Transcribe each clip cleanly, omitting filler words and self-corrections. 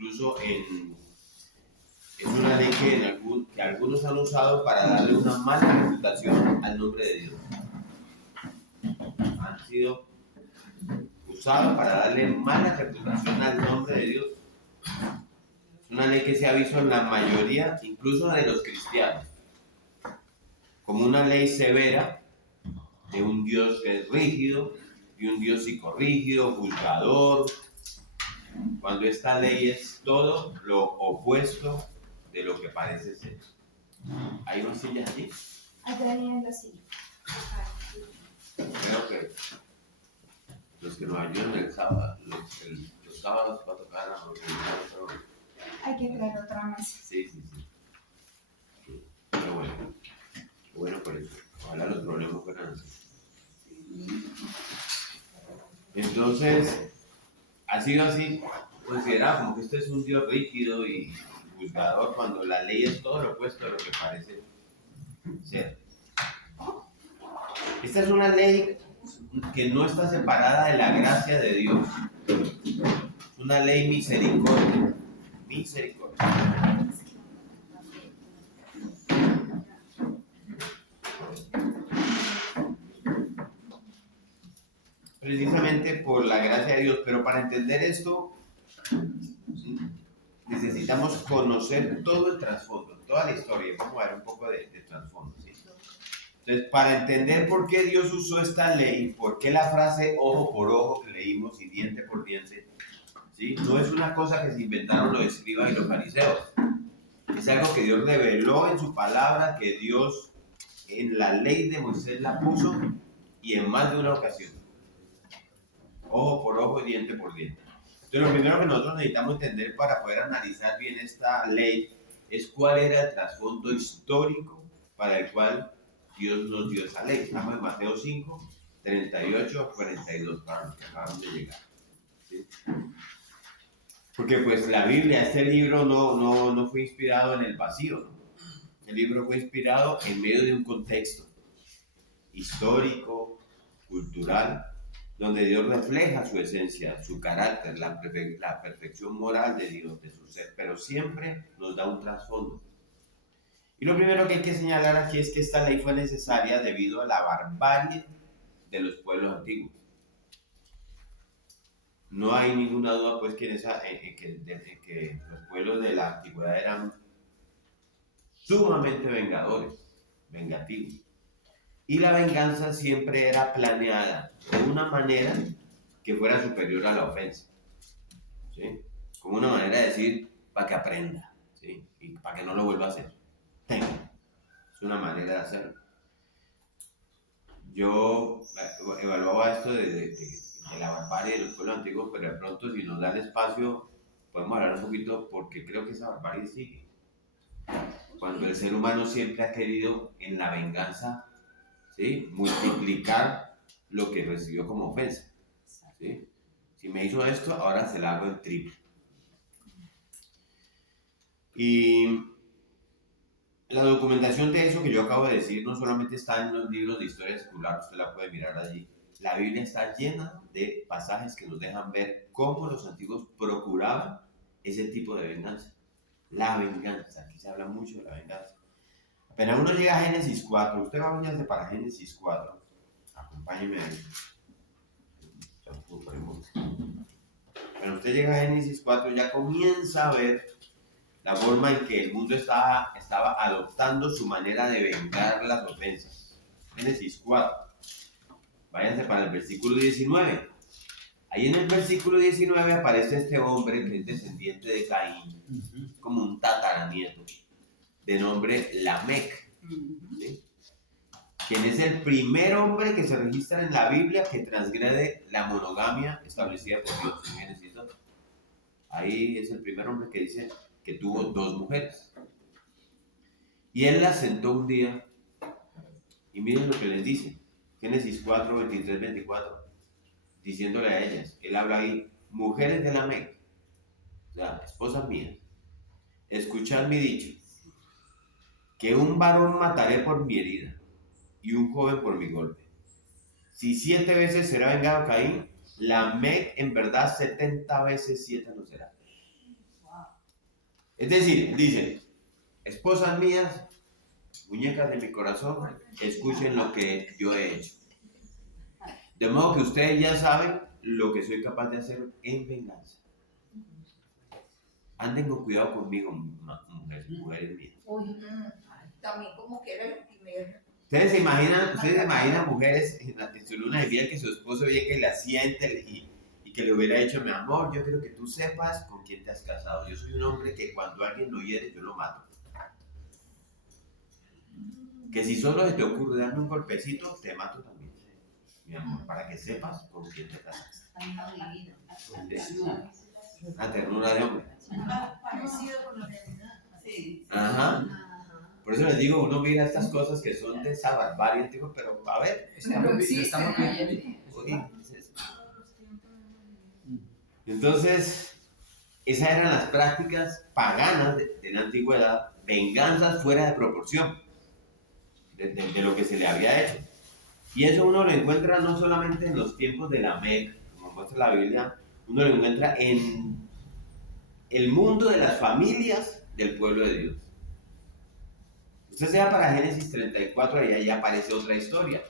incluso es una ley que algunos han usado para darle una mala reputación al nombre de Dios. Han sido usados para darle mala reputación al nombre de Dios. Es una ley que se ha visto en la mayoría, incluso de los cristianos, como una ley severa de un Dios que es rígido, y un Dios psicorrígido, juzgador, cuando esta ley es todo lo opuesto de lo que parece ser. ¿Hay unas sillas allí? Allá vienen las sillas. Creo que los que nos ayudan el sábado, los sábados para tocar la música. Hay que traer otra mesa. Sí. Pero bueno por eso. Ojalá los problemas fueran así. Entonces, ha sido así considerado como que este es un Dios rígido y juzgador, cuando la ley es todo lo opuesto de lo que parece ser. Esta es una ley que no está separada de la gracia de Dios. Es una ley misericordia. Precisamente por la gracia de Dios, pero para entender esto necesitamos conocer todo el trasfondo, toda la historia. Vamos a ver un poco de trasfondo, ¿sí? Entonces, para entender por qué Dios usó esta ley, por qué la frase ojo por ojo que leímos y diente por diente, ¿sí? No es una cosa que se inventaron los escribas y los fariseos. Es algo que Dios reveló en su palabra, que Dios en la ley de Moisés la puso, y en más de una ocasión. Ojo por ojo y diente por diente. Entonces, lo primero que nosotros necesitamos entender para poder analizar bien esta ley es cuál era el trasfondo histórico para el cual Dios nos dio esa ley. Estamos en Mateo 5, 38 a 42, para los que acaban de llegar. ¿Sí? Porque pues la Biblia, este libro no fue inspirado en el vacío, ¿no? El libro fue inspirado en medio de un contexto histórico, cultural, donde Dios refleja su esencia, su carácter, la perfección moral de Dios, de su ser, pero siempre nos da un trasfondo. Y lo primero que hay que señalar aquí es que esta ley fue necesaria debido a la barbarie de los pueblos antiguos. No hay ninguna duda pues que, que los pueblos de la antigüedad eran sumamente vengativos. Y la venganza siempre era planeada de una manera que fuera superior a la ofensa, ¿sí? Como una manera de decir, para que aprenda, ¿sí? Y para que no lo vuelva a hacer. Tenga. Es una manera de hacerlo. Yo evaluaba esto de la barbarie de los pueblos antiguos, pero de pronto si nos dan espacio podemos hablar un poquito, porque creo que esa barbarie sigue. Cuando el ser humano siempre ha querido en la venganza, ¿sí?, multiplicar lo que recibió como ofensa, ¿sí? Si me hizo esto, ahora se la hago en triple. Y la documentación de eso que yo acabo de decir no solamente está en los libros de historia secular, usted la puede mirar allí. La Biblia está llena de pasajes que nos dejan ver cómo los antiguos procuraban ese tipo de venganza. La venganza, aquí se habla mucho de la venganza. Apenas uno llega a Génesis 4, usted va a unirse para Génesis 4, acompáñeme ahí. Cuando usted llega a Génesis 4 ya comienza a ver la forma en que el mundo estaba adoptando su manera de vengar las ofensas. Génesis 4. Váyanse para el versículo 19. Ahí en el versículo 19 aparece este hombre que es descendiente de Caín, como un tataranieto, de nombre Lamec, ¿sí?, quien es el primer hombre que se registra en la Biblia que transgrede la monogamia establecida por Dios en Génesis 2. Ahí es el primer hombre que dice que tuvo 2 mujeres. Y él las sentó un día, y miren lo que les dice, Génesis 4, 23, 24, diciéndole a ellas, él habla ahí, mujeres de Lamec, o sea, esposas mías, escuchad mi dicho, que un varón mataré por mi herida, y un joven por mi golpe. Si 7 veces será vengado Caín, Lamec en verdad 70 veces 7 no será. Es decir, dice, esposas mías, muñecas de mi corazón, escuchen lo que yo he hecho. De modo que ustedes ya saben lo que soy capaz de hacer en venganza. Anden con cuidado conmigo, mujeres mías. También como que era el primer. Ustedes se imaginan mujeres en su luna de miel que su esposo viene que la siente y que le hubiera dicho, mi amor, yo quiero que tú sepas con quién te has casado. Yo soy un hombre que cuando alguien lo hiere, yo lo mato. Que si solo se te ocurre darme un golpecito, te mato también. Mi amor, para que sepas con quién te casaste. Una ternura de hombre. Parecido con la realidad. Sí. Ajá. Por eso les digo, uno mira estas cosas que son de esa barbarie, digo, pero a ver. Estamos bien. Entonces, esas eran las prácticas paganas de la antigüedad, venganzas fuera de proporción de lo que se le había hecho. Y eso uno lo encuentra no solamente en los tiempos de la Meca, como muestra la Biblia, uno lo encuentra en el mundo de las familias del pueblo de Dios. Usted se va para Génesis 34 y ahí aparece otra historia.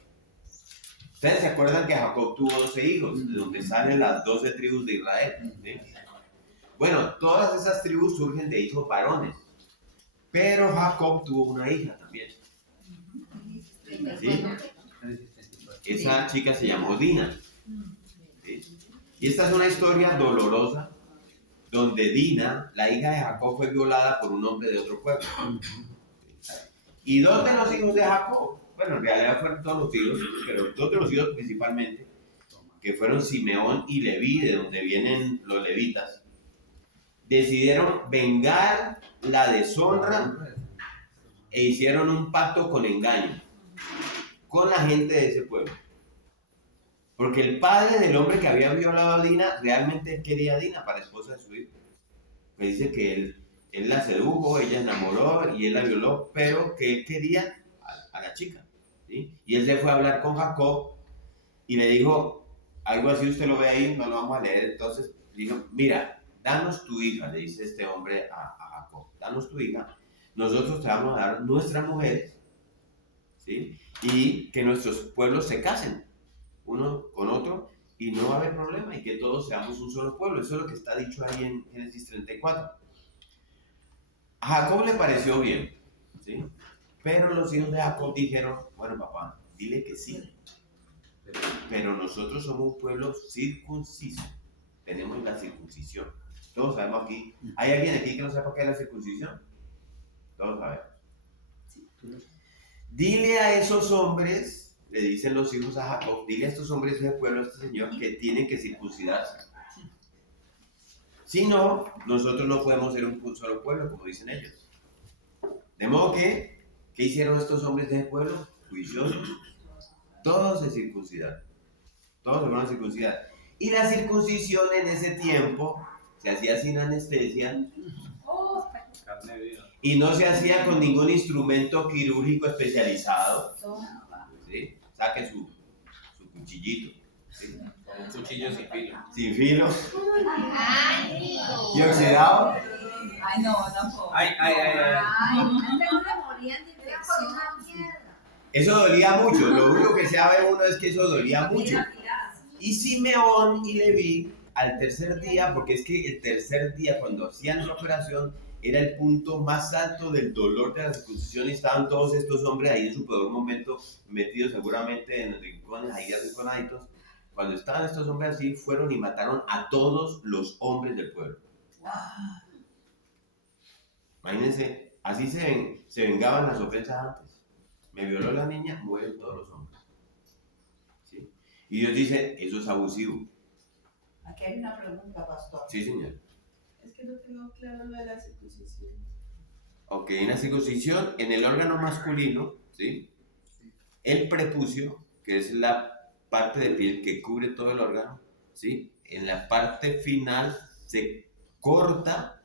Ustedes se acuerdan que Jacob tuvo 12 hijos, de donde salen las 12 tribus de Israel, ¿sí? Bueno, todas esas tribus surgen de hijos varones, pero Jacob tuvo una hija también, ¿sí? Esa chica se llamó Dina, ¿sí? Y esta es una historia dolorosa, donde Dina, la hija de Jacob, fue violada por un hombre de otro pueblo. Y dos de los hijos de Jacob, bueno, en realidad fueron todos los hijos, pero dos de los hijos principalmente, que fueron Simeón y Leví, de donde vienen los levitas, decidieron vengar la deshonra e hicieron un pacto con engaño con la gente de ese pueblo. Porque el padre del hombre que había violado a Dina realmente quería a Dina para esposa de su hijo. Me dice que él la sedujo, ella enamoró y él la violó, pero que él quería a la chica, ¿sí? Y él se fue a hablar con Jacob y le dijo, algo así, usted lo ve ahí, no lo vamos a leer. Entonces dijo, mira, danos tu hija, le dice este hombre a Jacob, danos tu hija, nosotros te vamos a dar nuestras mujeres, ¿sí? Y que nuestros pueblos se casen uno con otro y no va a haber problema y que todos seamos un solo pueblo. Eso es lo que está dicho ahí en Génesis 34. A Jacob le pareció bien, ¿sí? Pero los hijos de Jacob dijeron, bueno papá, dile que sí, pero nosotros somos un pueblo circunciso, tenemos la circuncisión. Todos sabemos aquí, ¿hay alguien aquí que no sepa qué es la circuncisión? Todos sabemos. Dile a esos hombres, le dicen los hijos a Jacob, dile a estos hombres del pueblo, a este señor, que tienen que circuncidarse. Si no, nosotros no podemos ser un solo pueblo, como dicen ellos. De modo que, ¿qué hicieron estos hombres del pueblo? Juiciosos. Todos se circuncidaron. Todos se fueron a circuncidar. Y la circuncisión en ese tiempo se hacía sin anestesia. Y no se hacía con ningún instrumento quirúrgico especializado. ¿Sí? Saque su cuchillito. ¿Sí? Con un cuchillo sin filo. Sin filo. ¿Y oxidado? Ay, no, tampoco. Ay. Eso dolía mucho. Lo único que sabe uno es que eso dolía mucho. Y Simeón y Leví, al tercer día, porque es que el tercer día, cuando hacían la operación, era el punto más alto del dolor de la circuncisión y estaban todos estos hombres ahí en su peor momento, metidos seguramente en rincones, ahí arrinconaditos. Cuando estaban estos hombres así, fueron y mataron a todos los hombres del pueblo. Imagínense, así se vengaban las ofensas antes. Me violó la niña, mueren todos los hombres. ¿Sí? Y Dios dice, eso es abusivo. Aquí hay una pregunta, pastor. Sí, señor. Es que no tengo claro lo de la circuncisión. Ok, en la circuncisión, en el órgano masculino, ¿sí? El prepucio, que es la parte de piel que cubre todo el órgano, ¿sí? En la parte final se corta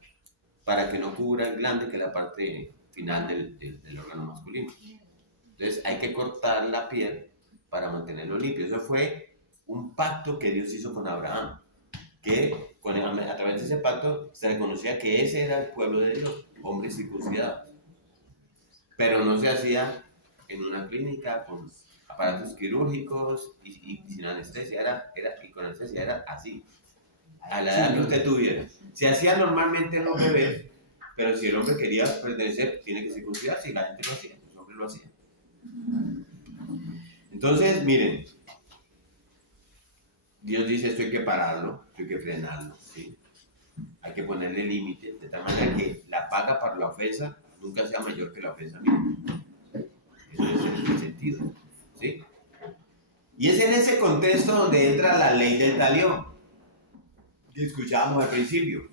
para que no cubra el glande, que es la parte final del órgano masculino. Entonces hay que cortar la piel para mantenerlo limpio. Eso fue un pacto que Dios hizo con Abraham, que a través de de ese pacto se reconocía que ese era el pueblo de Dios, hombres circuncidados. Pero no se hacía en una clínica con aparatos quirúrgicos y sin anestesia, y con anestesia era así, a la edad que usted tuviera. Se hacía normalmente en los bebés, pero si el hombre quería pertenecer, tiene que circuncidarse y la gente lo hacía, los hombres lo hacían. Entonces, miren, Dios dice esto hay que pararlo, esto hay que frenarlo, ¿sí? Hay que ponerle límite, de tal manera que la paga para la ofensa nunca sea mayor que la ofensa misma. Eso es el sentido, ¿sí? Y es en ese contexto donde entra la ley del talión, que escuchábamos al principio,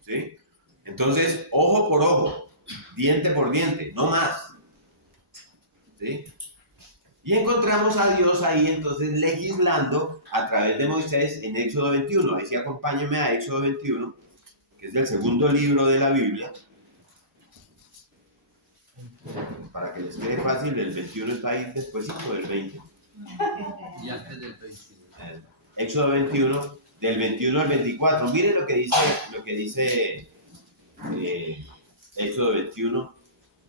¿sí? Entonces, ojo por ojo, diente por diente, no más, ¿sí? Y encontramos a Dios ahí entonces legislando a través de Moisés en Éxodo 21. Ahí sí acompáñenme a Éxodo 21, que es el segundo libro de la Biblia. Para que les quede fácil, el 21 está ahí despuésito del 20. Y antes del 21. Éxodo 21, del 21 al 24. Miren lo que dice Éxodo 21,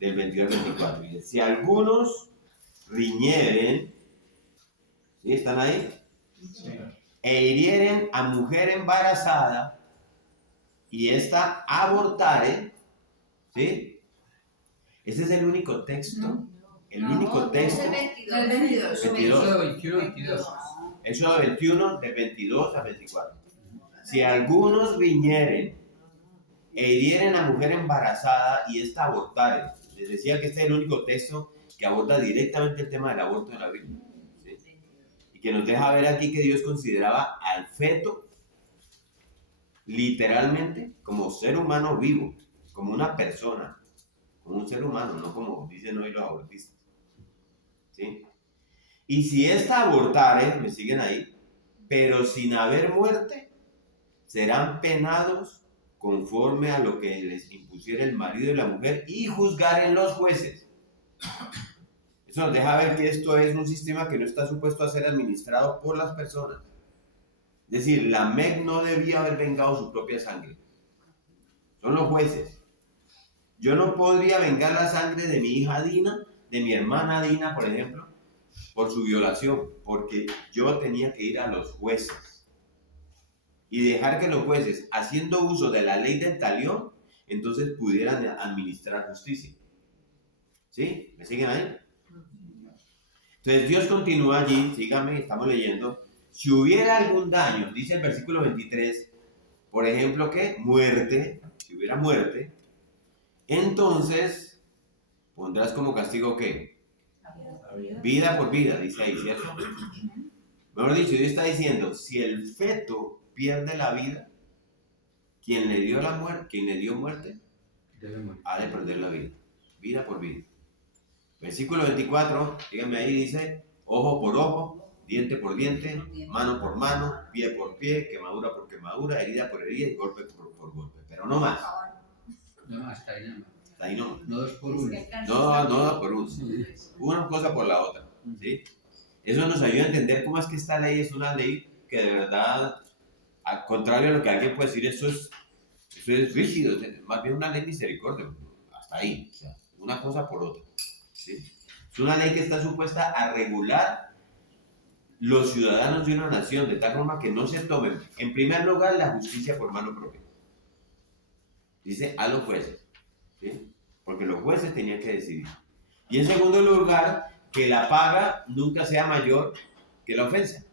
del 21 al 24. Dice, si algunos riñeren, ¿sí? ¿Están ahí? Sí. E hirieren a mujer embarazada y ésta abortare, ¿sí? Ese es el único texto. El único texto. Es el 22. 22. Éxodo 21, 22. Éxodo 21, del 22 al 24. Si algunos riñeren e hirieren a mujer embarazada y ésta abortare. Les decía que este es el único texto que aborda directamente el tema del aborto en la Biblia, ¿sí? Y que nos deja ver aquí que Dios consideraba al feto literalmente como ser humano vivo, como una persona, como un ser humano, no como dicen hoy los abortistas, ¿sí? Y si ésta abortare, me siguen ahí, pero sin haber muerte, serán penados conforme a lo que les impusiera el marido y la mujer y juzgaren los jueces. Eso nos deja ver que esto es un sistema que no está supuesto a ser administrado por las personas. Es decir, la MEC no debía haber vengado su propia sangre. Son los jueces. Yo no podría vengar la sangre de mi hija Dina, de mi hermana Dina, por ejemplo, por su violación, porque yo tenía que ir a los jueces y dejar que los jueces, haciendo uso de la ley del talión, entonces pudieran administrar justicia. ¿Sí? ¿Me siguen ahí? Entonces Dios continúa allí, síganme, estamos leyendo. Si hubiera algún daño, dice el versículo 23, por ejemplo, que muerte, si hubiera muerte, entonces pondrás como castigo ¿qué? Vida por vida, dice ahí, ¿cierto? Mejor dicho, Dios está diciendo, si el feto pierde la vida, quien le dio muerte, ha de perder la vida, vida por vida. Versículo 24, díganme ahí, dice, ojo por ojo, diente por diente, mano por mano, pie por pie, quemadura por quemadura, herida por herida y golpe por golpe. Pero no más. No, hasta ahí nada más. Hasta ahí no. No dos por uno. No, por uno. Una cosa por la otra. ¿Sí? Eso nos ayuda a entender cómo es que esta ley es una ley que de verdad, al contrario a lo que alguien puede decir, eso es rígido, es más bien una ley misericordia. Hasta ahí. O sea, una cosa por otra. ¿Sí? Es una ley que está supuesta a regular los ciudadanos de una nación de tal forma que no se tomen, en primer lugar, la justicia por mano propia. Dice a los jueces, ¿sí? Porque los jueces tenían que decidir. Y en segundo lugar, que la paga nunca sea mayor que la ofensa.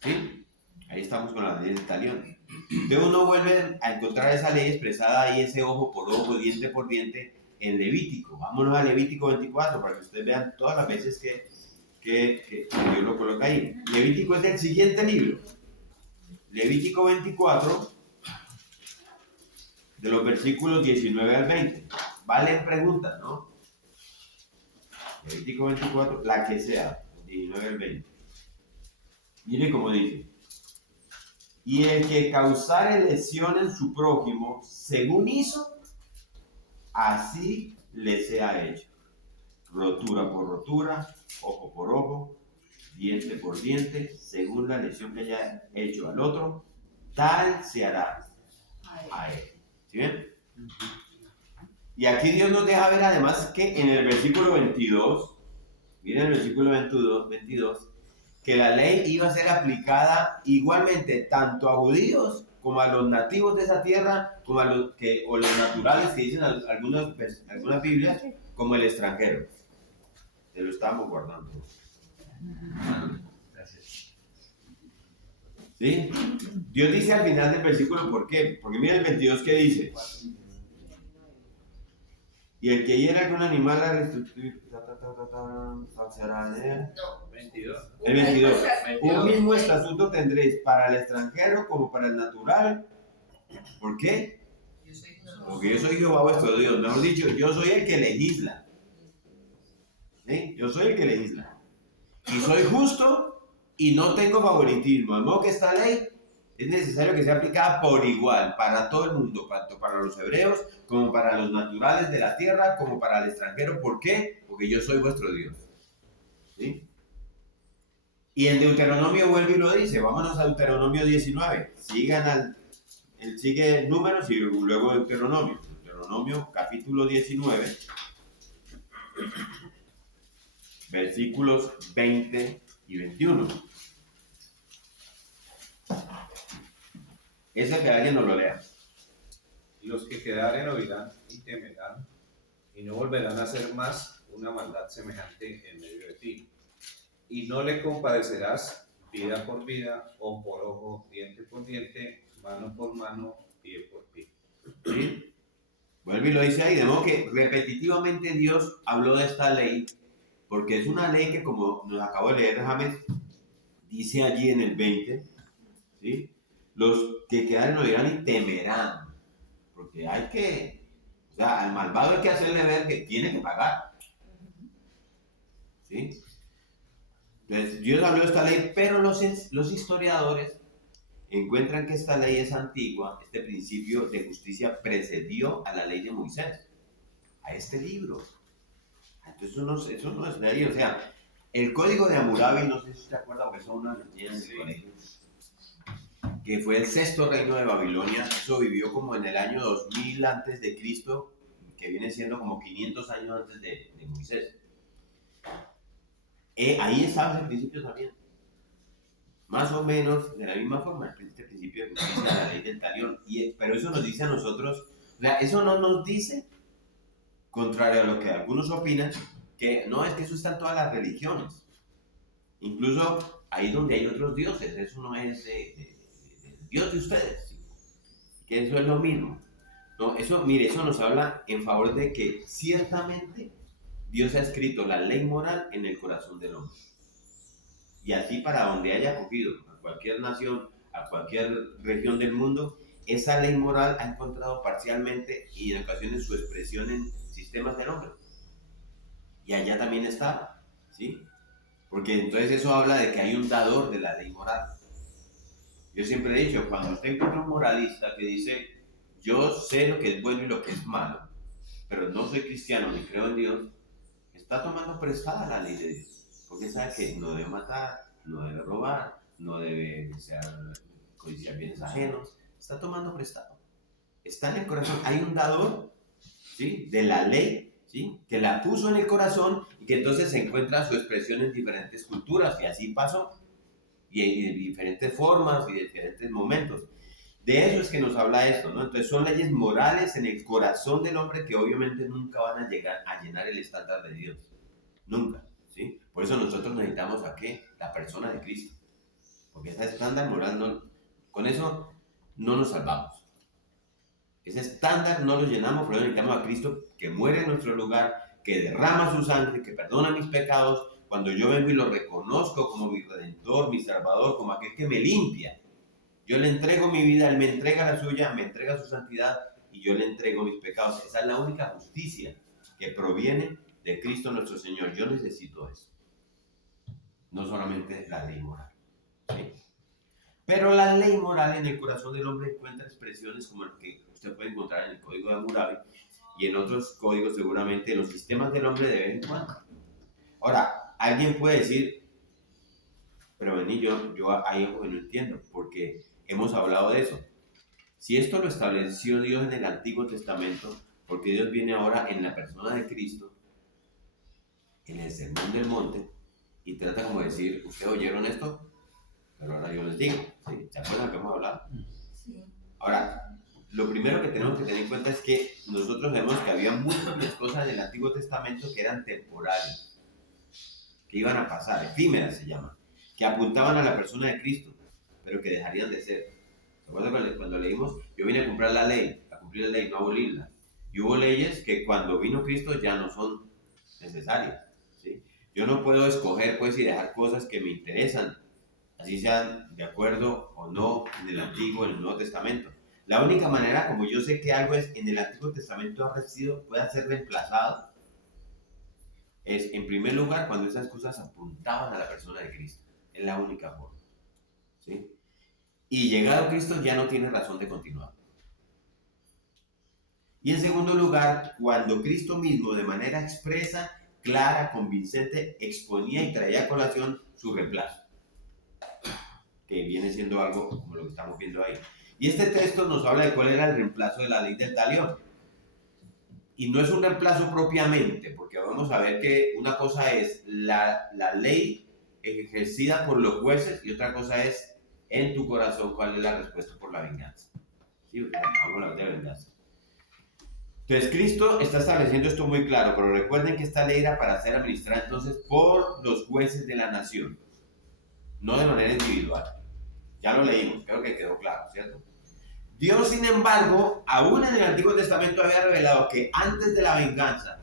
¿Sí? Ahí estamos con la ley del talión. Entonces uno vuelve a encontrar esa ley expresada ahí, ese ojo por ojo, diente por diente, en Levítico. Vámonos a Levítico 24 para que ustedes vean todas las veces que Dios lo coloca ahí. Levítico es el siguiente libro. Levítico 24, de los versículos 19 al 20. Valen preguntas, ¿no? Levítico 24, la que sea, 19 al 20. Mire cómo dice. Y el que causare lesión en su prójimo, según hizo, así le sea hecho. Rotura por rotura, ojo por ojo, diente por diente, según la lesión que haya hecho al otro, tal se hará a él. ¿Sí ven? Y aquí Dios nos deja ver además que en el versículo 22, miren el versículo 22, que la ley iba a ser aplicada igualmente tanto a judíos como a los nativos de esa tierra, como a los o los naturales que dicen algunas Biblias, como el extranjero. Se lo estábamos guardando. Gracias. ¿Sí? Dios dice al final del versículo, ¿por qué? Porque miren el 22 que dice. Y el que hiera con un animal a restituir, pasará de él. No. 22. El 22. Un 22. mismo estatuto tendréis para el extranjero como para el natural. ¿Por qué? Porque yo soy Jehová vuestro Dios. Mejor dicho, yo soy el que legisla. ¿Sí? Yo soy el que legisla. Y soy justo y no tengo favoritismo. De modo que esta ley es necesario que sea aplicada por igual para todo el mundo, tanto para los hebreos como para los naturales de la tierra, como para el extranjero. ¿Por qué? Porque yo soy vuestro Dios. ¿Sí? Y en Deuteronomio vuelve y lo dice. Vámonos a Deuteronomio 19. Él sigue Números y luego Deuteronomio. Deuteronomio capítulo 19, versículos 20 y 21. Ese que alguien nos lo lea. Y los que quedaren oirán y temerán, y no volverán a hacer más una maldad semejante en medio de ti. Y no le compadecerás vida por vida, ojo por ojo, diente por diente, mano por mano, pie por pie. ¿Sí? Vuelve y lo dice ahí, de modo que repetitivamente Dios habló de esta ley, porque es una ley que, como nos acabo de leer James, dice allí en el 20, ¿sí? Los que quedaren oirán y temerán, porque hay que, o sea, al malvado hay que hacerle ver que tiene que pagar, ¿sí? Entonces, Dios habló de esta ley, pero los historiadores encuentran que esta ley es antigua. Este principio de justicia precedió a la ley de Moisés, a este libro. Entonces eso no es ley, o sea, el código de Hammurabi, no sé si usted se acuerda, porque eso uno lo tiene en el colegio, que fue el sexto reino de Babilonia. Eso vivió como en el año 2000 antes de Cristo, que viene siendo como 500 años antes de Moisés. Ahí estaba ese principio también. Más o menos de la misma forma, este principio de justicia, la ley del talión. Pero eso nos dice a nosotros, o sea, eso no nos dice, contrario a lo que algunos opinan, que no, es que eso está en todas las religiones. Incluso ahí donde hay otros dioses, eso no es del Dios de ustedes, que eso es lo mismo. No, eso, mire, eso nos habla en favor de que ciertamente Dios ha escrito la ley moral en el corazón del hombre. Y así para donde haya cogido, a cualquier nación, a cualquier región del mundo, esa ley moral ha encontrado parcialmente y en ocasiones su expresión en sistemas del hombre. Y allá también está, ¿sí? Porque entonces eso habla de que hay un dador de la ley moral. Yo siempre he dicho, cuando usted encuentra un moralista que dice, yo sé lo que es bueno y lo que es malo, pero no soy cristiano ni creo en Dios, está tomando prestada la ley de Dios. Porque sabe que no debe matar, no debe robar, no debe codiciar bienes ajenos. Está tomando prestado. Está en el corazón. Hay un dador, ¿sí?, de la ley, ¿sí?, que la puso en el corazón y que entonces se encuentra su expresión en diferentes culturas. Y así pasó. Y en diferentes formas y de diferentes momentos. De eso es que nos habla esto, ¿no? Entonces son leyes morales en el corazón del hombre que obviamente nunca van a llegar a llenar el estándar de Dios. Nunca. ¿Sí? Por eso nosotros necesitamos a qué? La persona de Cristo. Porque ese estándar moral, con eso no nos salvamos. Ese estándar no lo llenamos, pero necesitamos a Cristo que muere en nuestro lugar, que derrama su sangre, que perdona mis pecados. Cuando yo vengo y lo reconozco como mi Redentor, mi Salvador, como aquel que me limpia, yo le entrego mi vida, Él me entrega la suya, me entrega su santidad y yo le entrego mis pecados. Esa es la única justicia que proviene de Cristo nuestro Señor. Yo necesito eso. No solamente la ley moral. ¿Sí? Pero la ley moral en el corazón del hombre encuentra expresiones como las que usted puede encontrar en el código de Hammurabi y en otros códigos seguramente en los sistemas del hombre de vez en cuando. Ahora, alguien puede decir, pero vení, yo hay algo que no entiendo, porque hemos hablado de eso. Si esto lo estableció Dios en el Antiguo Testamento, porque Dios viene ahora en la persona de Cristo, en el Sermón del Monte, y trata como de decir, ¿ustedes oyeron esto? Pero ahora yo les digo, ¿sí? ¿Se acuerdan que hemos hablado? Sí. Ahora, lo primero que tenemos que tener en cuenta es que nosotros vemos que había múltiples cosas del Antiguo Testamento que eran temporales, que iban a pasar, efímeras se llaman, que apuntaban a la persona de Cristo, pero que dejarían de ser. ¿Se acuerdan cuando leímos? Yo vine a cumplir la ley, no a abolirla. Y hubo leyes que cuando vino Cristo ya no son necesarias, ¿sí? Yo no puedo escoger pues y dejar cosas que me interesan, así sean de acuerdo o no en el Antiguo o en el Nuevo Testamento. La única manera, como yo sé que algo es en el Antiguo Testamento pueda ser reemplazado, es en primer lugar cuando esas cosas apuntaban a la persona de Cristo. Es la única forma, ¿sí? Y llegado Cristo ya no tiene razón de continuar. Y en segundo lugar, cuando Cristo mismo de manera expresa, clara, convincente, exponía y traía a colación su reemplazo, que viene siendo algo como lo que estamos viendo ahí. Y este texto nos habla de cuál era el reemplazo de la ley del talión. Y no es un reemplazo propiamente, porque vamos a ver que una cosa es la ley ejercida por los jueces y otra cosa es en tu corazón cuál es la respuesta por la venganza. ¿Sí? Vamos a hablar de venganza. Entonces Cristo está estableciendo esto muy claro, pero recuerden que esta ley era para ser administrada entonces por los jueces de la nación, no de manera individual. Ya lo leímos, creo que quedó claro, ¿cierto? Dios, sin embargo, aún en el Antiguo Testamento había revelado que antes de la venganza,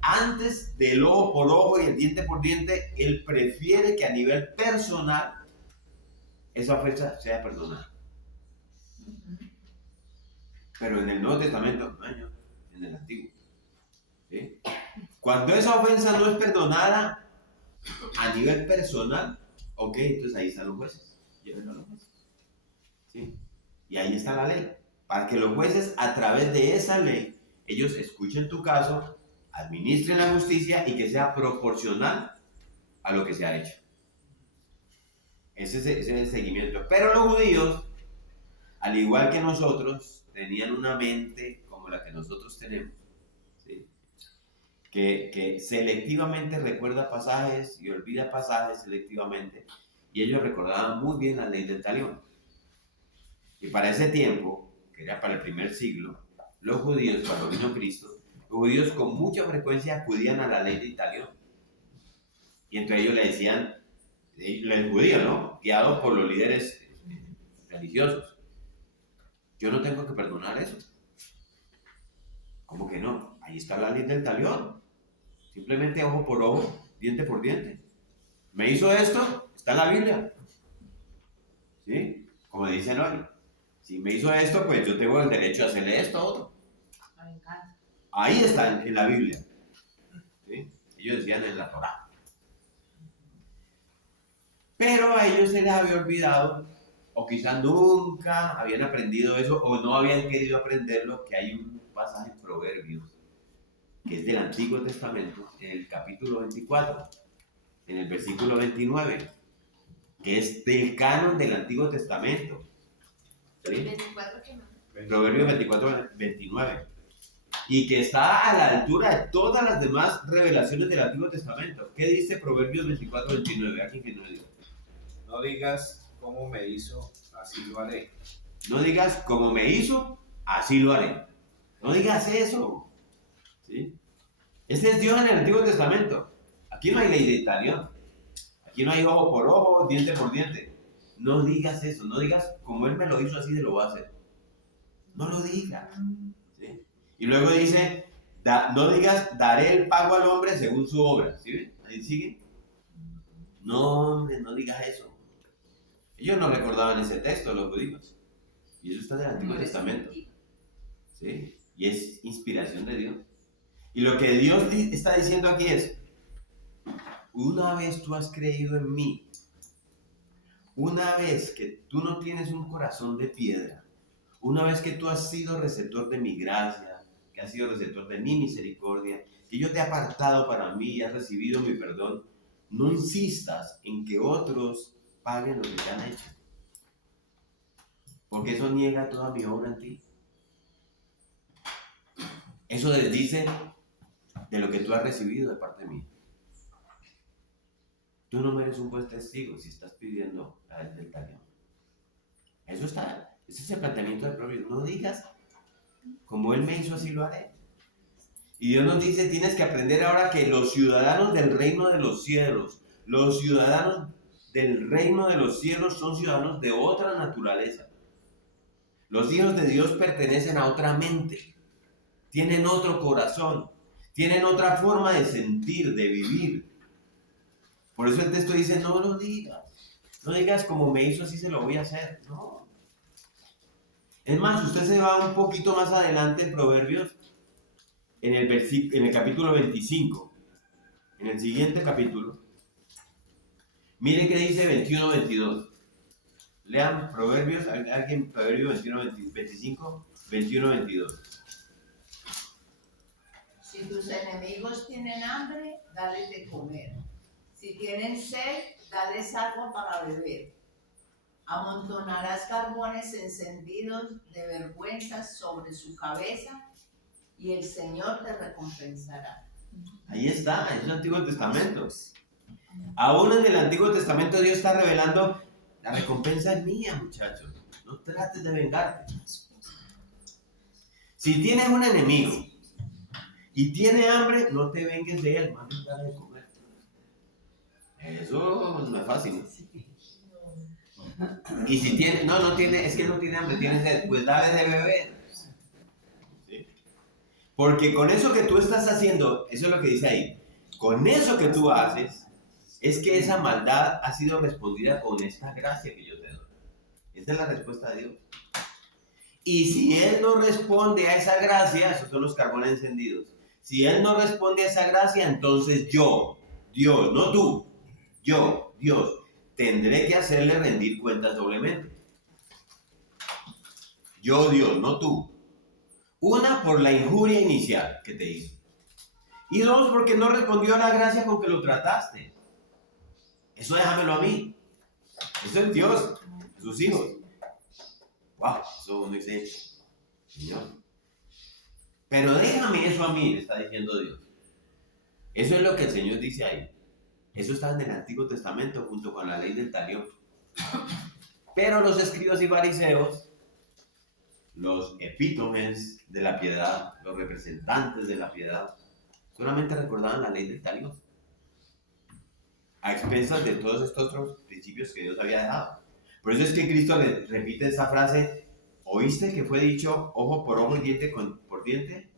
antes del ojo por ojo y el diente por diente, Él prefiere que a nivel personal esa ofensa sea perdonada. Pero en el Nuevo Testamento, no, en el Antiguo. ¿Sí? Cuando esa ofensa no es perdonada a nivel personal, ok, entonces ahí están los jueces. Llévenlo a los jueces. ¿Sí? Y ahí está la ley. Para que los jueces, a través de esa ley, ellos escuchen tu caso, administren la justicia y que sea proporcional a lo que se ha hecho. Ese es el seguimiento. Pero los judíos, al igual que nosotros, tenían una mente como la que nosotros tenemos, ¿sí? que selectivamente recuerda pasajes y olvida pasajes selectivamente, y ellos recordaban muy bien la ley del talión. Y para ese tiempo, que era para el primer siglo, los judíos, cuando vino Cristo, los judíos con mucha frecuencia acudían a la ley del talión. Y entre ellos le decían, el judío, ¿no? Guiado por los líderes religiosos, yo no tengo que perdonar eso. ¿Cómo que no? Ahí está la ley del talión. Simplemente ojo por ojo, diente por diente. ¿Me hizo esto? Está en la Biblia. ¿Sí? Como dicen hoy. Si me hizo esto, pues yo tengo el derecho a hacerle esto a otro. Ahí está en la Biblia. ¿Sí? Ellos decían en la Torá. Pero a ellos se les había olvidado, o quizás nunca habían aprendido eso, o no habían querido aprenderlo, que hay un pasaje en Proverbios, que es del Antiguo Testamento, en el capítulo 24, en el versículo 29, que es del canon del Antiguo Testamento. ¿Sí? 24 que no. Proverbios 24, 29. Y que está a la altura de todas las demás revelaciones del Antiguo Testamento. ¿Qué dice Proverbios 24, 29? Aquí que no digo. No digas cómo me hizo, así lo haré. No digas como me hizo, así lo haré. No digas eso. ¿Sí? Ese es Dios en el Antiguo Testamento. Aquí no hay ley de talión. Aquí no hay ojo por ojo, diente por diente. No digas eso. No digas como Él me lo hizo, así se lo voy a hacer. No lo digas. ¿Sí? Y luego dice, no digas, daré el pago al hombre según su obra. ¿Sí ven? Ahí sigue. No, hombre, no digas eso. Ellos no recordaban ese texto, los judíos. Y eso está en el Antiguo Testamento. ¿Sí? Y es inspiración de Dios. Y lo que Dios está diciendo aquí es, una vez tú has creído en mí, una vez que tú no tienes un corazón de piedra, una vez que tú has sido receptor de mi gracia, que has sido receptor de mi misericordia, que yo te he apartado para mí y has recibido mi perdón, no insistas en que otros paguen lo que te han hecho. porque eso niega toda mi obra en ti. Eso desdice de lo que tú has recibido de parte mía. Tú no eres un buen testigo si estás pidiendo la ley del talión. Eso está, ese es el planteamiento del Proverbio. No digas, como Él me hizo, así lo haré. Y Dios nos dice, tienes que aprender ahora que los ciudadanos del reino de los cielos, los ciudadanos del reino de los cielos son ciudadanos de otra naturaleza. Los hijos de Dios pertenecen a otra mente, tienen otro corazón, tienen otra forma de sentir, de vivir. Por eso el texto dice, no lo digas. No digas como me hizo, así se lo voy a hacer. No. Es más, usted se va un poquito más adelante en Proverbios, en el capítulo 25, en el siguiente capítulo. Mire qué dice 21-22. Lean Proverbios, alguien, Proverbios 21-25, 21-22. Si tus enemigos tienen hambre, dales de comer. Si tienen sed, dales agua para beber. Amontonarás carbones encendidos de vergüenza sobre su cabeza y el Señor te recompensará. Ahí está, es el Antiguo Testamento. Aún en el Antiguo Testamento Dios está revelando, la recompensa es mía, muchachos. No trates de vengarte. Si tienes un enemigo y tiene hambre, no te vengues de él, más bien dale de comer. Eso no es fácil, ¿no? Y si tiene, no tiene, es que no tiene hambre, tiene sed, pues dale de beber. ¿Sí? Porque con eso que tú estás haciendo, eso es lo que dice ahí, con eso que tú haces, es que esa maldad ha sido respondida con esta gracia que yo te doy. Esa es la respuesta de Dios. Y si Él no responde a esa gracia, esos son los carbones encendidos. Si Él no responde a esa gracia, entonces yo, Dios, no tú, yo, Dios, tendré que hacerle rendir cuentas doblemente. Yo, Dios, no tú. Una, por la injuria inicial que te hizo. Y dos, porque no respondió a la gracia con que lo trataste. Eso déjamelo a mí. Eso es Dios, sus hijos. Wow, eso uno dice, Señor. Pero déjame eso a mí, le está diciendo Dios. Eso es lo que el Señor dice ahí. Eso está en el Antiguo Testamento junto con la ley del talión. Pero los escribas y fariseos, los epítomes de la piedad, los representantes de la piedad, solamente recordaban la ley del talión, a expensas de todos estos otros principios que Dios había dejado. Por eso es que Cristo le repite esa frase, ¿oíste que fue dicho ojo por ojo y diente por diente?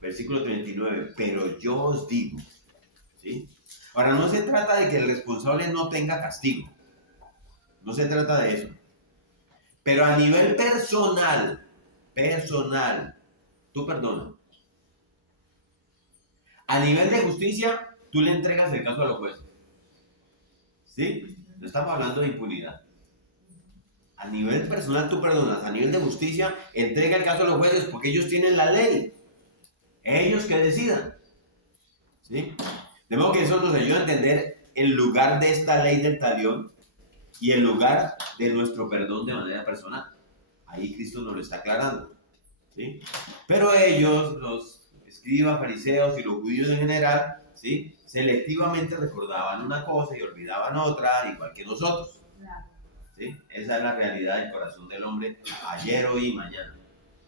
Versículo 39, pero yo os digo, ¿sí? Ahora, no se trata de que el responsable no tenga castigo. No se trata de eso. Pero a nivel personal, tú perdonas. A nivel de justicia, tú le entregas el caso a los jueces. ¿Sí? No estamos hablando de impunidad. A nivel personal, tú perdonas. A nivel de justicia, entrega el caso a los jueces porque ellos tienen la ley. Ellos que decidan. ¿Sí? De modo que eso nos ayuda a entender el lugar de esta ley del talión y el lugar de nuestro perdón de manera personal. Ahí Cristo nos lo está aclarando. ¿Sí? Pero ellos, los escribas, fariseos y los judíos en general, ¿sí? Selectivamente recordaban una cosa y olvidaban otra, igual que nosotros. ¿Sí? Esa es la realidad del corazón del hombre, ayer, hoy y mañana.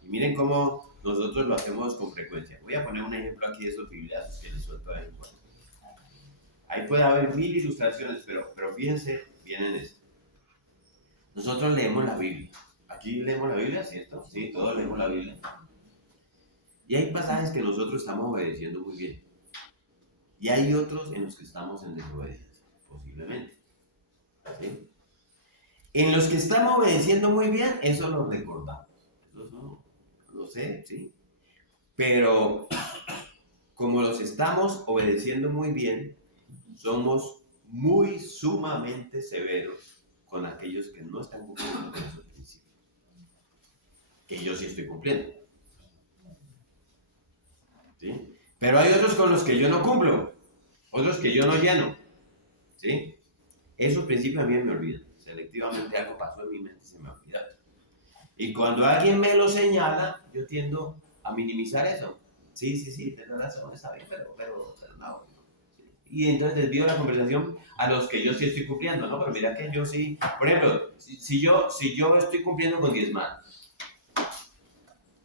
Y miren cómo nosotros lo hacemos con frecuencia. Voy a poner un ejemplo aquí de esos bibliazos que les suelto de vez en cuando. Ahí puede haber 1000 ilustraciones, pero fíjense bien en esto. Nosotros leemos la Biblia. Aquí leemos la Biblia, ¿cierto? Sí, todos leemos la Biblia. Y hay pasajes que nosotros estamos obedeciendo muy bien. Y hay otros en los que estamos en desobediencia, posiblemente. ¿Sí? En los que estamos obedeciendo muy bien, eso lo recordamos. Eso no lo sé, ¿sí? Pero como los estamos obedeciendo muy bien, somos muy sumamente severos con aquellos que no están cumpliendo con esos principios. Que yo sí estoy cumpliendo. ¿Sí? Pero hay otros con los que yo no cumplo, otros que yo no lleno. ¿Sí? Esos principios a mí me olvidan. Selectivamente algo pasó en mi mente y se me olvida. Y cuando alguien me lo señala, yo tiendo a minimizar eso. Sí, tienes razón, está bien, pero no. Y entonces desvío la conversación a los que yo sí estoy cumpliendo, ¿no? Pero mira que yo sí, por ejemplo, si yo estoy cumpliendo con diezmar,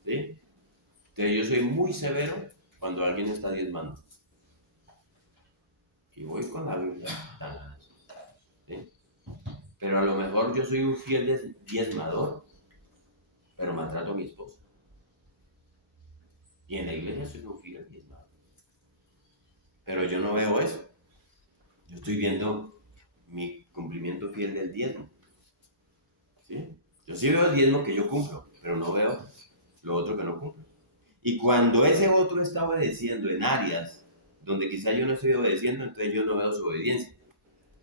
¿sí? Entonces yo soy muy severo cuando alguien está diezmando. Y voy con la Biblia, ¿sí? Pero a lo mejor yo soy un fiel diezmador, pero maltrato a mi esposa. Y en la iglesia soy un fiel diezmador. Pero yo no veo eso. Yo estoy viendo mi cumplimiento fiel del diezmo. ¿Sí? Yo sí veo el diezmo que yo cumplo, pero no veo lo otro que no cumplo. Y cuando ese otro está obedeciendo en áreas donde quizá yo no estoy obedeciendo, entonces yo no veo su obediencia.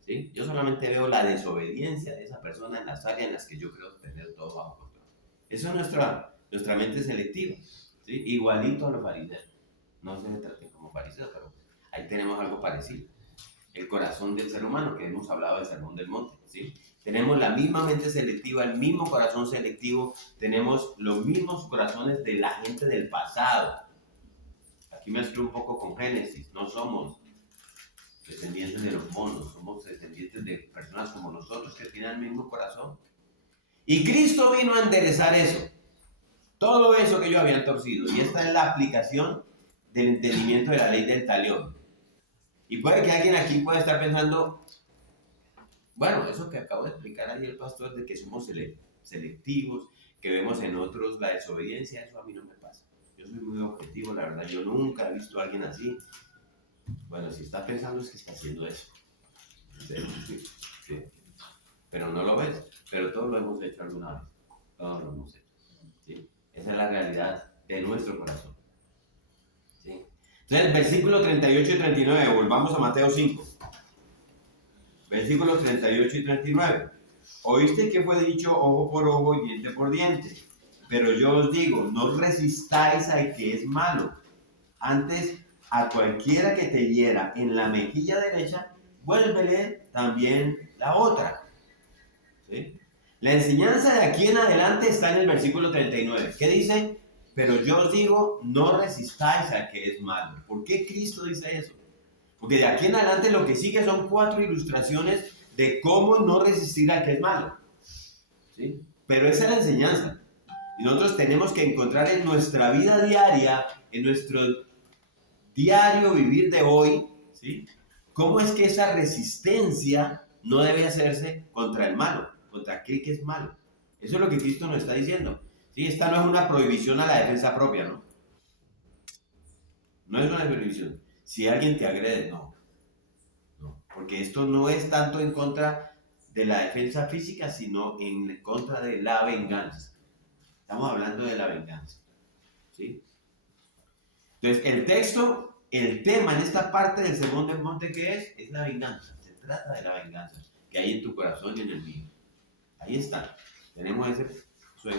¿Sí? Yo solamente veo la desobediencia de esa persona en las áreas en las que yo creo tener todo bajo control. Eso es nuestra mente selectiva. ¿Sí? Igualito a los fariseos. No se traten como fariseos, pero ahí tenemos algo parecido. El corazón del ser humano, que hemos hablado del Sermón del Monte. ¿Sí? Tenemos la misma mente selectiva, el mismo corazón selectivo, tenemos los mismos corazones de la gente del pasado. Aquí mezclo un poco con Génesis, no somos descendientes de los monos, somos descendientes de personas como nosotros que tienen el mismo corazón. Y Cristo vino a enderezar eso, todo eso que ellos habían torcido. Y esta es la aplicación del entendimiento de la ley del talión. Y puede que alguien aquí pueda estar pensando, bueno, eso que acabo de explicar ahí el pastor de que somos selectivos, que vemos en otros la desobediencia, eso a mí no me pasa. Yo soy muy objetivo, la verdad, yo nunca he visto a alguien así. Bueno, si está pensando es que está haciendo eso. Sí. Pero no lo ves, pero todos lo hemos hecho alguna vez. Todos lo hemos hecho. ¿Sí? Esa es la realidad de nuestro corazón. ¿Sí? Entonces, versículos 38 y 39, volvamos a Mateo 5. Versículos 38 y 39. Oíste que fue dicho ojo por ojo y diente por diente. Pero yo os digo, no resistáis al que es malo. Antes, a cualquiera que te hiera en la mejilla derecha, vuélvele también la otra. ¿Sí? La enseñanza de aquí en adelante está en el versículo 39. ¿Qué dice? Pero yo os digo, no resistáis al que es malo. ¿Por qué Cristo dice eso? Porque de aquí en adelante lo que sigue son 4 ilustraciones de cómo no resistir al que es malo. ¿Sí? Pero esa es la enseñanza. Y nosotros tenemos que encontrar en nuestra vida diaria, en nuestro diario vivir de hoy, ¿sí? Cómo es que esa resistencia no debe hacerse contra el malo, contra aquel que es malo. Eso es lo que Cristo nos está diciendo. ¿Sí? Esta no es una prohibición a la defensa propia, ¿no? No es una prohibición. Si alguien te agrede, no. Porque esto no es tanto en contra de la defensa física, sino en contra de la venganza. Estamos hablando de la venganza. ¿Sí? Entonces, el tema en esta parte del Sermón del Monte, ¿qué es? Es la venganza. Se trata de la venganza que hay en tu corazón y en el mío. Ahí está. Tenemos eso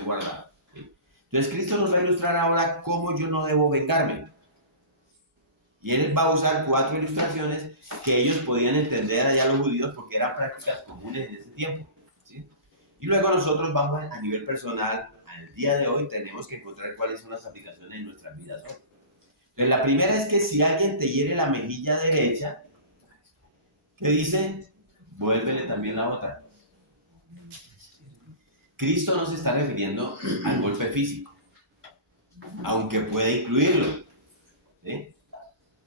guardado. ¿Sí? Entonces, Cristo nos va a ilustrar ahora cómo yo no debo vengarme. Y Él va a usar 4 ilustraciones que ellos podían entender allá los judíos porque eran prácticas comunes en ese tiempo. ¿Sí? Y luego nosotros vamos a nivel personal, al día de hoy, tenemos que encontrar cuáles son las aplicaciones en nuestras vidas hoy. Entonces, la primera es que si alguien te hiere la mejilla derecha, ¿qué dice? Vuélvele también la otra. Cristo no se está refiriendo al golpe físico, aunque puede incluirlo. ¿Sí?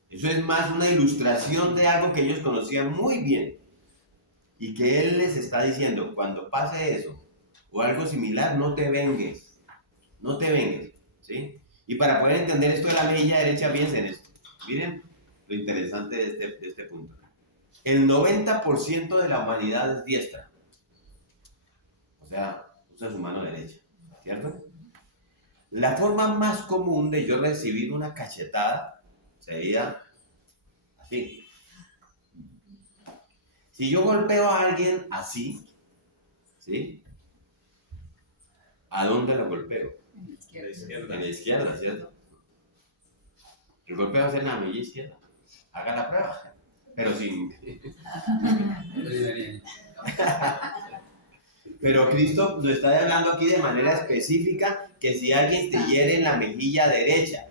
Eso es más una ilustración de algo que ellos conocían muy bien y que Él les está diciendo, cuando pase eso o algo similar, no te vengues, no te vengues, ¿sí? Y para poder entender esto de la mejilla derecha, piensen en esto. Miren lo interesante de este punto. El 90% de la humanidad es diestra, o sea, usa su mano derecha, ¿cierto? La forma más común de yo recibir una cachetada sería así. Si yo golpeo a alguien así, ¿sí? ¿A dónde lo golpeo? En la izquierda, ¿cierto? El golpe va a ser en la mejilla izquierda. Haga la prueba. Pero sin... Pero Cristo nos está hablando aquí de manera específica que si alguien te hiere en la mejilla derecha.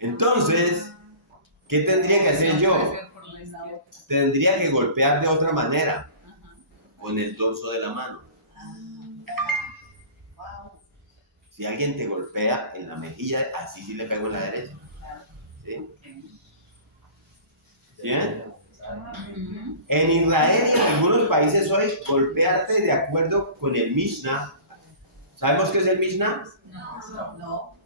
Entonces, ¿qué tendría que hacer yo? Tendría que golpear de otra manera, con el dorso de la mano. Si alguien te golpea en la mejilla, así sí le pego en la derecha. ¿Sí? ¿Bien? En Israel y en algunos países hoy, golpearte de acuerdo con el Mishnah. ¿Sabemos qué es el Mishnah? No.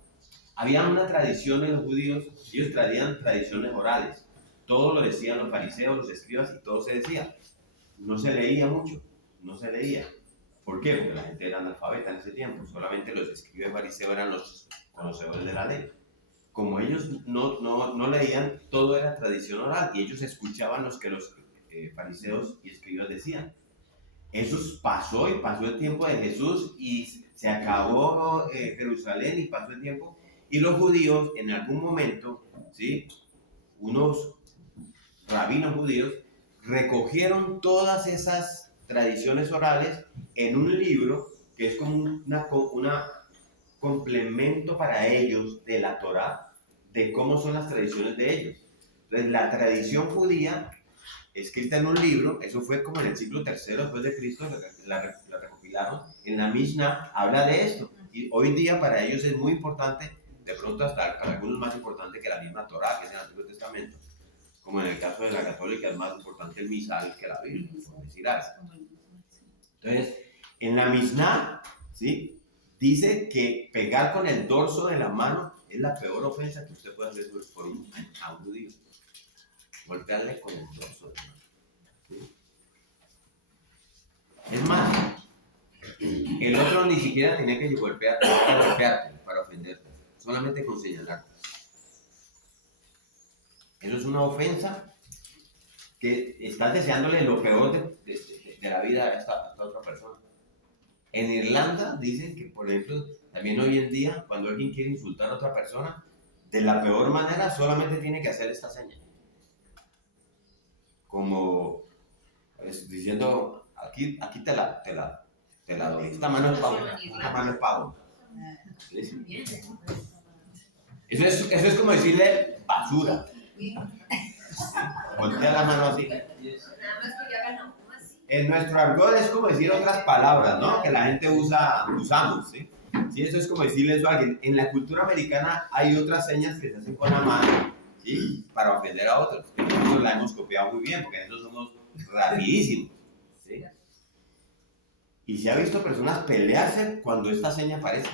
Había una tradición en los judíos, ellos traían tradiciones orales. Todo lo decían los fariseos, los escribas y todo se decía. No se leía mucho, no se leía. ¿Por qué? Porque la gente era analfabeta en ese tiempo. Solamente los escribas y fariseos eran los conocedores de la ley. Como ellos no leían, todo era tradición oral y ellos escuchaban lo que los fariseos y escribas decían. Eso pasó y pasó el tiempo de Jesús y se acabó Jerusalén y pasó el tiempo. Y los judíos en algún momento, ¿sí? Unos rabinos judíos recogieron todas esas tradiciones orales en un libro que es como un complemento para ellos de la Torá, de cómo son las tradiciones de ellos. Entonces, la tradición judía, escrita en un libro, eso fue como en el siglo III después de Cristo, la recopilaron, en la Mishnah habla de esto. Y hoy día para ellos es muy importante, de pronto hasta para algunos más importante que la misma Torá, que es el Antiguo Testamento. Como en el caso de la católica es más importante el misal que la Biblia, por decir algo. Entonces, en la Mishnah, ¿sí? Dice que pegar con el dorso de la mano es la peor ofensa que usted puede hacer a un judío. Golpearle con el dorso de la mano. ¿Sí? Es más, el otro ni siquiera tenía que golpearte para ofenderte, solamente con señalarte. Eso es una ofensa que estás deseándole lo peor de la vida a esta otra persona. En Irlanda dicen que, por ejemplo, también hoy en día, cuando alguien quiere insultar a otra persona, de la peor manera solamente tiene que hacer esta seña. Como diciendo, aquí te la doy, esta mano es pavo. ¿Sí? Eso es como decirle basura. Voltea la mano así. En nuestro argot es como decir otras palabras, ¿no? Que la gente usamos, ¿sí? Sí, eso es como decirle eso a alguien. En la cultura americana hay otras señas que se hacen con la mano, ¿sí? Para ofender a otros. Nosotros la hemos copiado muy bien, porque en eso somos rapidísimos, ¿sí? Y se ha visto personas pelearse cuando esta seña aparece,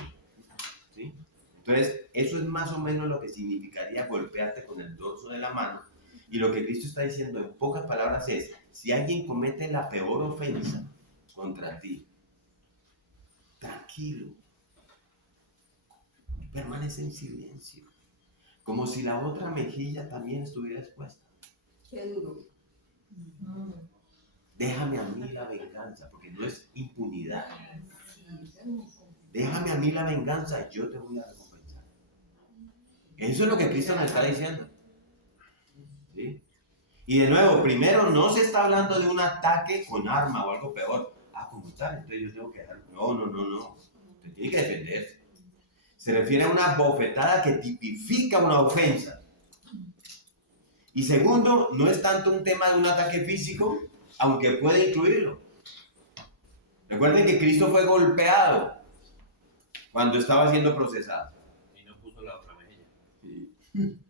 ¿sí? Entonces, eso es más o menos lo que significaría golpearte con el dorso de la mano. Y lo que Cristo está diciendo en pocas palabras es, si alguien comete la peor ofensa contra ti, tranquilo, permanece en silencio, como si la otra mejilla también estuviera expuesta. Qué duro. Déjame a mí la venganza, porque no es impunidad. Déjame a mí la venganza, yo te voy a recompensar. Eso es lo que Cristo nos está diciendo. ¿Sí? Y de nuevo, primero, no se está hablando de un ataque con arma o algo peor. Como tal, entonces yo tengo que dejar. No. Usted tiene que defenderse. Se refiere a una bofetada que tipifica una ofensa. Y segundo, no es tanto un tema de un ataque físico, aunque puede incluirlo. Recuerden que Cristo fue golpeado cuando estaba siendo procesado. Y no puso la otra mejilla.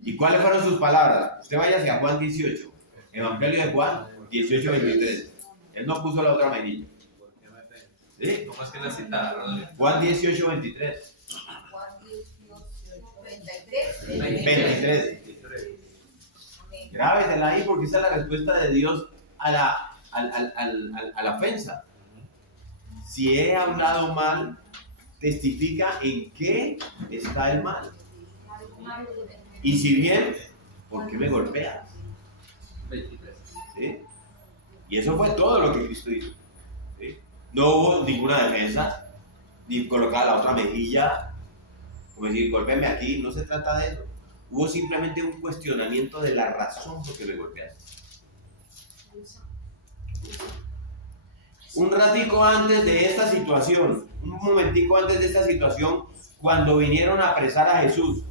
¿Y cuáles fueron sus palabras? Usted vaya hacia Juan 18, Evangelio de Juan 18, 23. Él no puso la otra mejilla. ¿Por qué me pegas? ¿Sí? ¿Cómo es que la cita, Rodolfo? Juan 18, 23. Juan 18, 23. Grábesela ahí porque esa es la respuesta de Dios a la ofensa. Si he hablado mal, testifica en qué está el mal. Y si bien, ¿por qué me golpeas? 23. ¿Sí? Y eso fue todo lo que Cristo hizo. ¿Sí? No hubo ninguna defensa, ni colocar la otra mejilla, como decir, golpéame aquí, no se trata de eso. Hubo simplemente un cuestionamiento de la razón por qué me golpeaste. un ratico antes de esta situación, un momentico antes de esta situación, cuando vinieron a apresar a Jesús,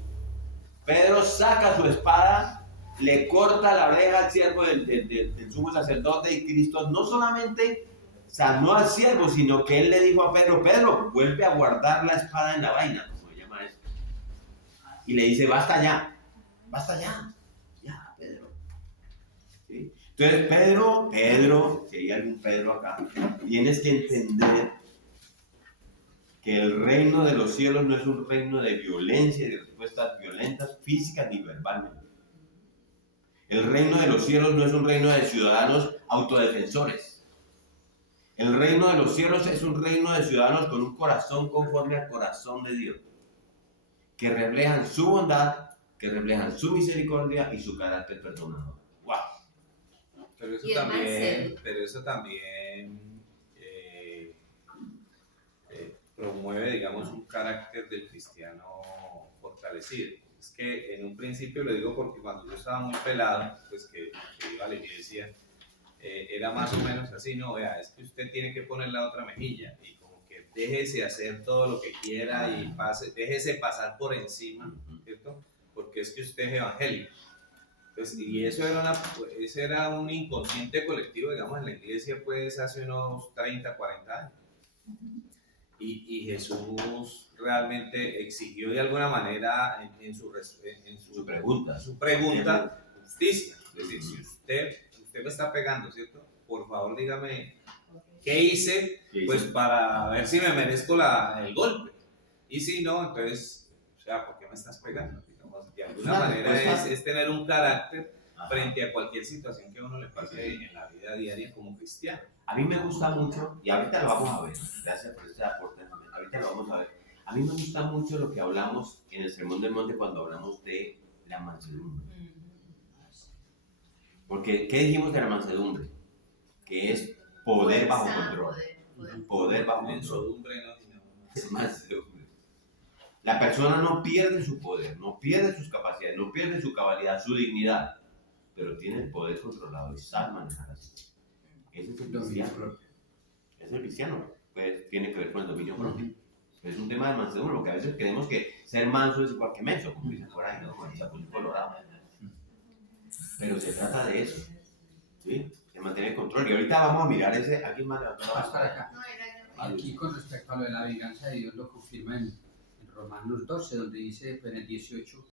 Pedro saca su espada, le corta la oreja al siervo del sumo sacerdote, y Cristo no solamente sanó al siervo, sino que él le dijo a Pedro: Pedro, vuelve a guardar la espada en la vaina, como se llama eso. Y le dice: basta ya, ya, Pedro. ¿Sí? Entonces, Pedro, si hay algún Pedro acá, tienes que entender que el reino de los cielos no es un reino de violencia y de respuestas violentas, físicas ni verbalmente. El reino de los cielos no es un reino de ciudadanos autodefensores. El reino de los cielos es un reino de ciudadanos con un corazón conforme al corazón de Dios, que reflejan su bondad, que reflejan su misericordia y su carácter perdonador. ¡Wow! Pero eso Y el también, Marcelo. promueve, digamos, un carácter del cristiano fortalecido. Es que en un principio, le digo porque cuando yo estaba muy pelado, pues que iba a la iglesia, era más o menos así: no, vea, es que usted tiene que poner la otra mejilla, y como que déjese hacer todo lo que quiera y déjese pasar por encima, ¿cierto? Porque es que usted es evangélico. Pues, y eso ese era un inconsciente colectivo, digamos, en la iglesia, pues hace unos 30, 40 años. Y Jesús realmente exigió de alguna manera en su pregunta justicia. Es decir, si usted me está pegando, ¿cierto? Por favor, dígame qué hice, pues para ver si me merezco el golpe. Y si no, entonces, o sea, ¿por qué me estás pegando? Digamos, de alguna manera es tener un carácter frente a cualquier situación que a uno le pase en la vida diaria como cristiano. A mí me gusta mucho, y ahorita lo vamos a ver, gracias por este aporte, ahorita lo vamos a ver. A mí me gusta mucho lo que hablamos en el Sermón del Monte cuando hablamos de la mansedumbre. Porque, ¿qué dijimos de la mansedumbre? Que es poder bajo control. Poder bajo control. Es mansedumbre. La persona no pierde su poder, no pierde sus capacidades, no pierde su cabalidad, su dignidad, pero tiene el poder controlado y sabe manejar así. Ese es el cristiano. Es el cristiano, pues tiene que ver con el dominio propio. Es un tema de mansedumbre, porque a veces creemos que ser manso es igual que menso, como dicen por ahí, ¿no? Con el chapulín colorado. Pero se trata de eso, ¿sí? De mantener el control. Y ahorita vamos a mirar ese. ¿Alguien más levantó la Más mano? para acá. No, era yo. Aquí con respecto a lo de la venganza de Dios lo confirma en Romanos 12, donde dice, pues en el 18: